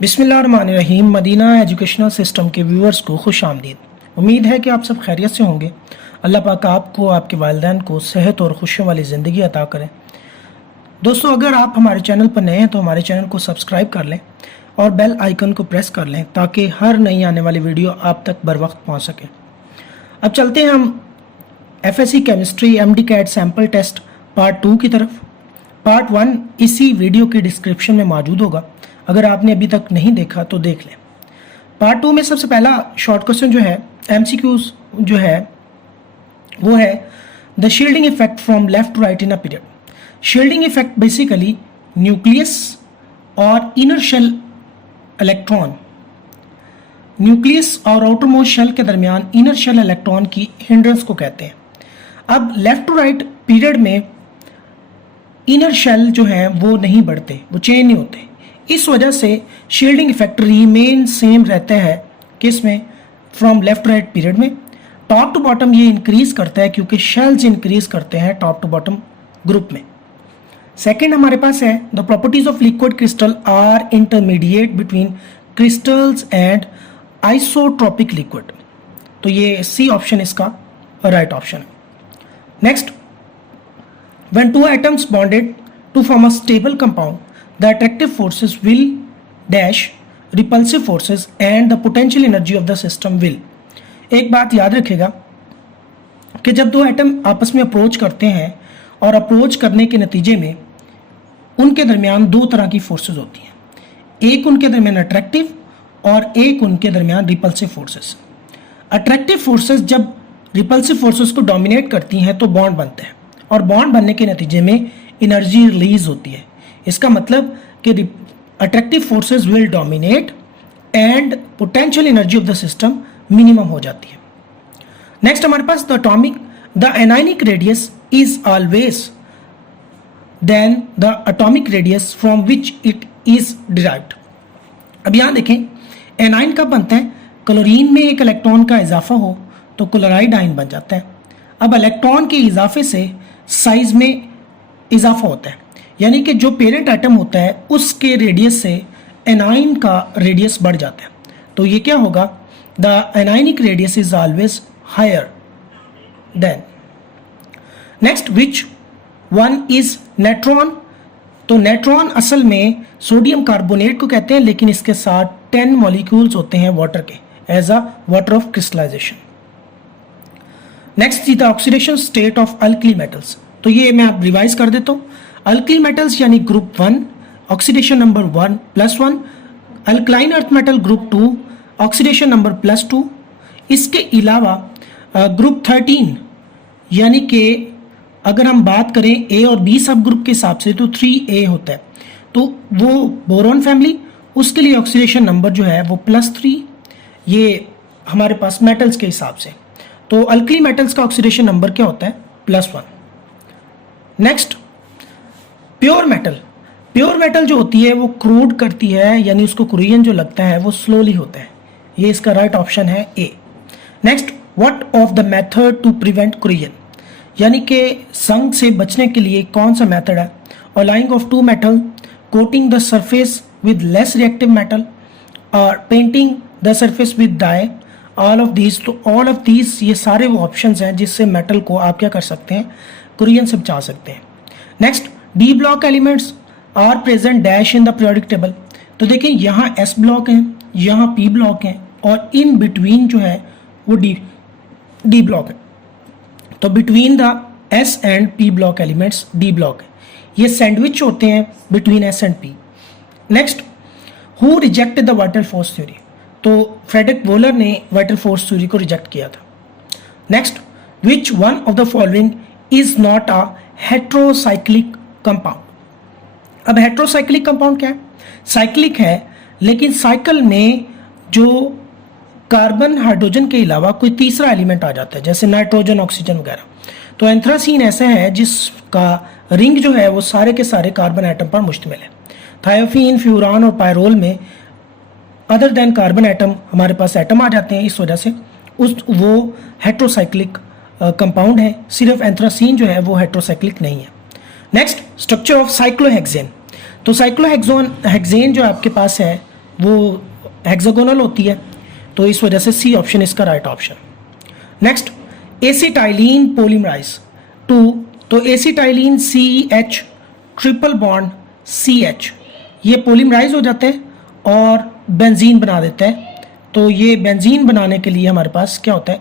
बिस्मिल्लाहिर्रहमानिर्रहीम। Medina educational system के viewers को खुश आमदीद। उम्मीद है कि आप सब खैरियत से होंगे। अल्लाह पाक आपको, आपके वालिदैन को सेहत और खुशियों वाली ज़िंदगी अता करें। दोस्तों, अगर आप हमारे चैनल पर नए हैं तो हमारे चैनल को सब्सक्राइब कर लें और बेल आइकन को प्रेस कर लें ताकि हर नई आने वाली वीडियो आप तक बर वक्त पहुँच सके। अब चलते हैं हम FSC chemistry MD CAT sample test part 2 की तरफ। पार्ट 1 इसी वीडियो की डिस्क्रिप्शन में मौजूद होगा, अगर आपने अभी तक नहीं देखा तो देख लें। पार्ट 2 में सबसे पहला शॉर्ट क्वेश्चन जो है MCQs जो है वो है the shielding effect from left to right in a period. Shielding effect basically nucleus और इनर शेल इलेक्ट्रॉन, न्यूक्लियस और आउटर मोस्ट शेल के दरमियान इनर शेल इलेक्ट्रॉन की हिंड्रेंस को कहते हैं। अब लेफ्ट टू राइट पीरियड में इनर शेल जो है वो नहीं बढ़ते, वो चेंज नहीं होते। इस वजह से शील्डिंग इफेक्ट रिमेन सेम रहता है किसमें, from left to right period में। टॉप टू बॉटम ये इंक्रीज करता है क्योंकि शेल्स इंक्रीज करते हैं टॉप टू बॉटम ग्रुप में। सेकंड हमारे पास है the properties of liquid crystal are intermediate between crystals and isotropic liquid. तो ये सी ऑप्शन इसका राइट ऑप्शन है। Next, when two atoms bonded to form a stable compound the attractive forces will dash repulsive forces and the potential energy of the system will। एक बात याद रखेगा कि जब दो एटम आपस में अप्रोच करते हैं और अप्रोच करने के नतीजे में उनके दरमियान दो तरह की फोर्सेस होती हैं, एक उनके दरमियान अट्रैक्टिव और एक उनके दरमियान रिपल्सिव फोर्सेस। अट्रैक्टिव फोर्सेस जब रिपल्सिव फोर्सेस को डोमिनेट करती हैं तो बॉन्ड बनते हैं और बॉन्ड बनने के नतीजे में एनर्जी रिलीज होती है। इसका मतलब कि attractive forces will dominate and potential energy of the system minimum हो जाती है। नेक्स्ट हमारे पास the anionic radius is always than the atomic radius from which it is derived. अब यहां देखें, एनाइन कब बनता है, क्लोरीन में एक इलेक्ट्रॉन का इजाफा हो तो क्लोराइड आयन बन जाता है। अब इलेक्ट्रॉन के इजाफे से साइज में इजाफा होता है, यानी कि जो पेरेंट एटम होता है उसके रेडियस से एनाइन का रेडियस बढ़ जाता है। तो ये क्या होगा, the anionic radius is always higher than. Next, which one is natron. तो नेट्रॉन असल में सोडियम कार्बोनेट को कहते हैं, लेकिन इसके साथ 10 मॉलिक्यूल्स होते हैं वाटर के as a water of crystallization. Next, the oxidation state of alkali metals. तो ये मैं आप रिवाइज कर देता हूँ। अल्कली मेटल्स यानी group 1, oxidation number 1+1। Alkaline earth metal group 2, oxidation number +2। इसके अलावा ग्रुप 13 यानी कि अगर हम बात करें A और B सब ग्रुप के हिसाब से तो 3A होता है, तो वो बोरॉन फैमिली, उसके लिए ऑक्सीडेशन नंबर जो है वो +3। ये हमारे पास मेटल्स के हिसाब से, तो अल्कली मेटल्स का ऑक्सीडेशन नंबर क्या होता है, +1। नेक्स्ट, प्योर मेटल जो होती है वो क्रूड करती है, यानी उसको कुरियन जो लगता है वो स्लोली होता है। ये इसका राइट ऑप्शन है A। Next, what of the method to prevent कुरियन, यानी कि संग से बचने के लिए कौन सा मेथड है, alloying of two metal, coating the surface with less reactive metal और painting the surface with dye, all of these. तो ऑल ऑफ दीज ये सारे वो ऑप्शंस हैं जिससे मेटल को आप क्या कर सकते हैं, कुरियन से बचा सकते हैं। Next, D block elements are present dash in the periodic table. तो देखिए यहाँ S ब्लॉक है, यहाँ P ब्लॉक है और इन बिटवीन जो है वो D ब्लॉक है। तो between the S and P block elements D block है। ये सैंडविच होते हैं between S and P। Next, who rejected the vital force theory. तो फ्रेडरिक वोलर ने वाइटल फोर्स थ्योरी को रिजेक्ट किया था। Next, which one of the following is not a heterocyclic compound. अब हेट्रोसाइक्लिक कंपाउंड क्या है, साइक्लिक है लेकिन साइकिल में जो कार्बन हाइड्रोजन के अलावा कोई तीसरा एलिमेंट आ जाता है, जैसे नाइट्रोजन, ऑक्सीजन वगैरह। तो एंथ्रासीन ऐसा है जिसका रिंग जो है वो सारे के सारे कार्बन एटम पर मुश्तमिल है। थायोफीन, फ्यूरान और पायरोल में अदर देन कार्बन एटम हमारे पास एटम आ जाते हैं, इस वजह से वो हेट्रोसाइक्लिक कंपाउंड है। सिर्फ एंथ्रासीन जो है वो हेट्रोसाइक्लिक नहीं है। Next, structure of cyclohexane. तो साइक्लोहेक्सेन जो आपके पास है वो हेक्सागोनल होती है, तो इस वजह से सी ऑप्शन इसका right option. Next, acetylene polymerise 2, तो acetylene CH triple bond CH ये पोलीमराइज हो जाते हैं और बेंजीन बना देते हैं। तो ये बेंजीन बनाने के लिए हमारे पास क्या होता है,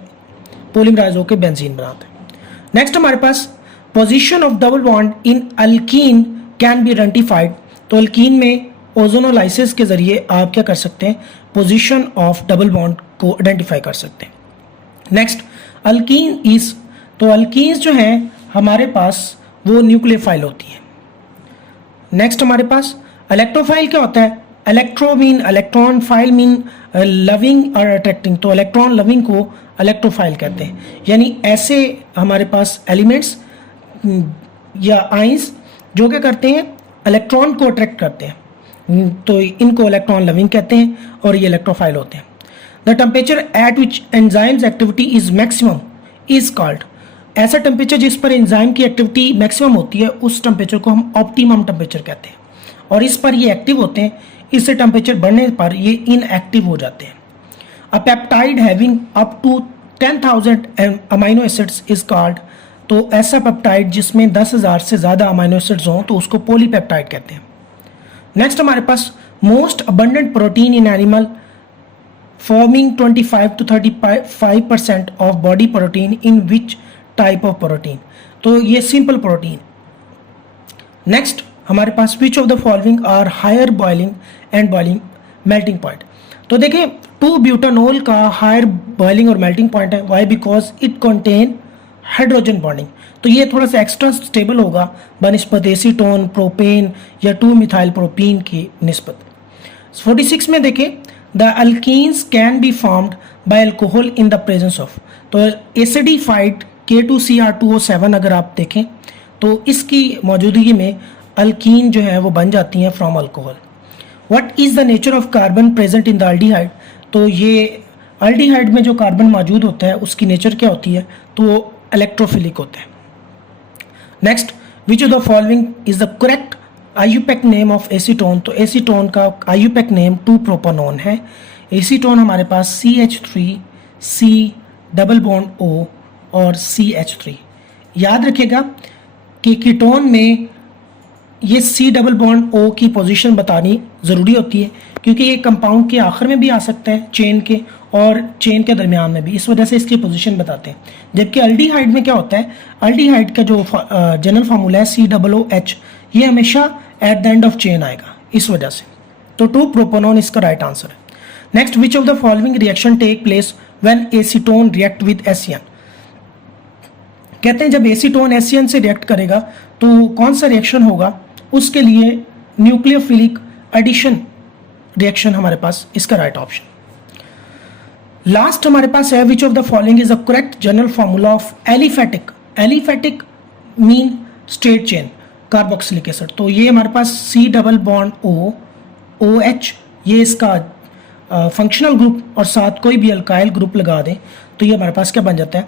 पोलीमराइज होकर बेंजीन बनाते हैं। नेक्स्ट हमारे पास position of double bond in alkene can be identified, तो अल्कीन में ओजोनोलाइसिस के जरिए आप क्या कर सकते हैं, पोजीशन ऑफ डबल बॉन्ड को आइडेंटिफाई कर सकते हैं। नेक्स्ट, अल्कीन इज, तो अल्कीन्स जो हैं हमारे पास वो न्यूक्लियोफाइल होती है। नेक्स्ट हमारे पास इलेक्ट्रोफाइल क्या होता है, electro mean electron, file mean loving और अट्रैक्टिंग, तो इलेक्ट्रॉन लविंग को इलेक्ट्रोफाइल कहते हैं। यानी ऐसे हमारे पास एलिमेंट्स या आइंस जो क्या करते हैं, इलेक्ट्रॉन को अट्रैक्ट करते हैं, तो इनको इलेक्ट्रॉन लविंग कहते हैं और ये इलेक्ट्रोफाइल होते हैं। The temperature at which enzymes activity is maximum is called, ऐसा टेम्परेचर जिस पर एंजाइम की एक्टिविटी मैक्सिमम होती है उस टेम्परेचर को हम ऑप्टिमम टेम्परेचर कहते हैं, और इस पर ये एक्टिव होते हैं, इससे टेम्परेचर बढ़ने पर ये इनएक्टिव हो जाते हैं। A peptide having up to 10,000 amino acids is called, तो ऐसा पेप्टाइड जिसमें 10,000 से ज़्यादा अमाइनो एसिड्स हों तो उसको पॉलीपेप्टाइड कहते हैं। नेक्स्ट हमारे पास most abundant protein in animal forming 25 to 35% of body protein in which type of protein, तो ये सिंपल प्रोटीन। नेक्स्ट हमारे पास which of the following are higher boiling and boiling melting point, तो देखिए 2-ब्यूटानोल का higher boiling और melting point है, why because it contain hydrogen bonding, तो ये थोड़ा सा एक्स्ट्रा स्टेबल होगा बनिस्बत एसीटोन, प्रोपेन या 2-मिथाइल प्रोपीन की निस्बत। 46 में देखें, the alkenes can be formed by alcohol in the presence of, तो एसिडिफाइड K2Cr2O7 अगर आप देखें तो इसकी मौजूदगी में अल्कीन जो है वो बन जाती हैं from alcohol. What is the nature of carbon present in the aldehyde, तो ये अल्डिहाइड में जो कार्बन मौजूद होता है उसकी नेचर क्या होती है, तो वो इलेक्ट्रोफिलिक होता है। Next, which of the following is the correct IUPAC name of acetone, तो एसीटोन का आईयूपैक नेम 2-प्रोपानोन है। एसीटोन हमारे पास CH3 C double bond O और CH3। याद रखिएगा कि कीटोन में ये C डबल बॉन्ड O की पोजीशन बतानी ज़रूरी होती है, क्योंकि ये कंपाउंड के आखिर में भी आ सकता है चेन के और चेन के दरमियान में भी, इस वजह से इसकी पोजीशन बताते हैं। जबकि अल्डिहाइड में क्या होता है, अल्डिहाइड का जो जनरल फार्मूला है COOH, ये हमेशा at the end of chain आएगा, इस वजह से। तो 2-प्रोपानोन इसका राइट आंसर है। Next, which of the following reaction take place when acetone react with एसियन, कहते हैं जब एसीटोन एसियन से रिएक्ट करेगा तो कौन सा रिएक्शन होगा, उसके लिए न्यूक्लियोफिलिक एडिशन रिएक्शन हमारे पास इसका राइट ऑप्शन। लास्ट हमारे पास है, विच of the following is the correct general formula of aliphatic, aliphatic mean straight chain carboxylic acid, तो ये हमारे पास C double bond O OH ये इसका फंक्शनल ग्रुप और साथ कोई भी अल्काइल ग्रुप लगा दें तो ये हमारे पास क्या बन जाता है,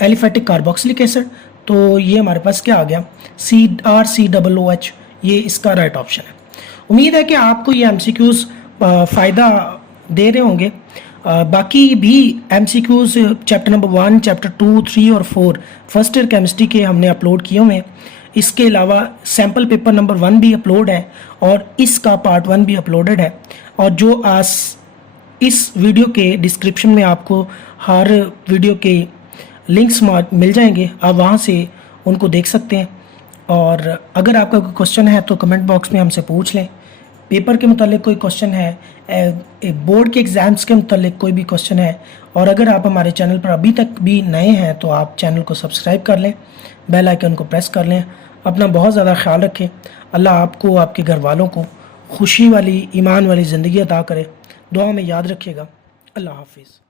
एलिफेटिक कार्बोक्सिलिक एसिड। तो ये हमारे पास क्या आ गया, CrCOOH, ये इसका राइट ऑप्शन है। उम्मीद है कि आपको ये MCQs फ़ायदा दे रहे होंगे। बाकी भी MCQs चैप्टर नंबर 1, चैप्टर 2, 3 और 4 फर्स्ट ईयर केमिस्ट्री के हमने अपलोड किए हुए हैं। इसके अलावा सैम्पल पेपर नंबर 1 भी अपलोड है और इसका पार्ट 1 भी अपलोडेड है, और जो आज इस वीडियो के डिस्क्रिप्शन में आपको हर वीडियो के लिंक्स मिल जाएंगे, आप वहाँ से उनको देख सकते हैं। और अगर आपका कोई क्वेश्चन है तो कमेंट बॉक्स में हमसे पूछ लें। पेपर के मतलब कोई क्वेश्चन है, बोर्ड के एग्ज़ाम्स के मतलब कोई भी क्वेश्चन है, और अगर आप हमारे चैनल पर अभी तक भी नए हैं तो आप चैनल को सब्सक्राइब कर लें, बेल आइकन को प्रेस कर लें। अपना बहुत ज़्यादा ख्याल रखें। अल्लाह आपको, आपके घर वालों को खुशी वाली, ईमान वाली ज़िंदगी अता करे। दुआ में याद रखिएगा। अल्लाह हाफिज़।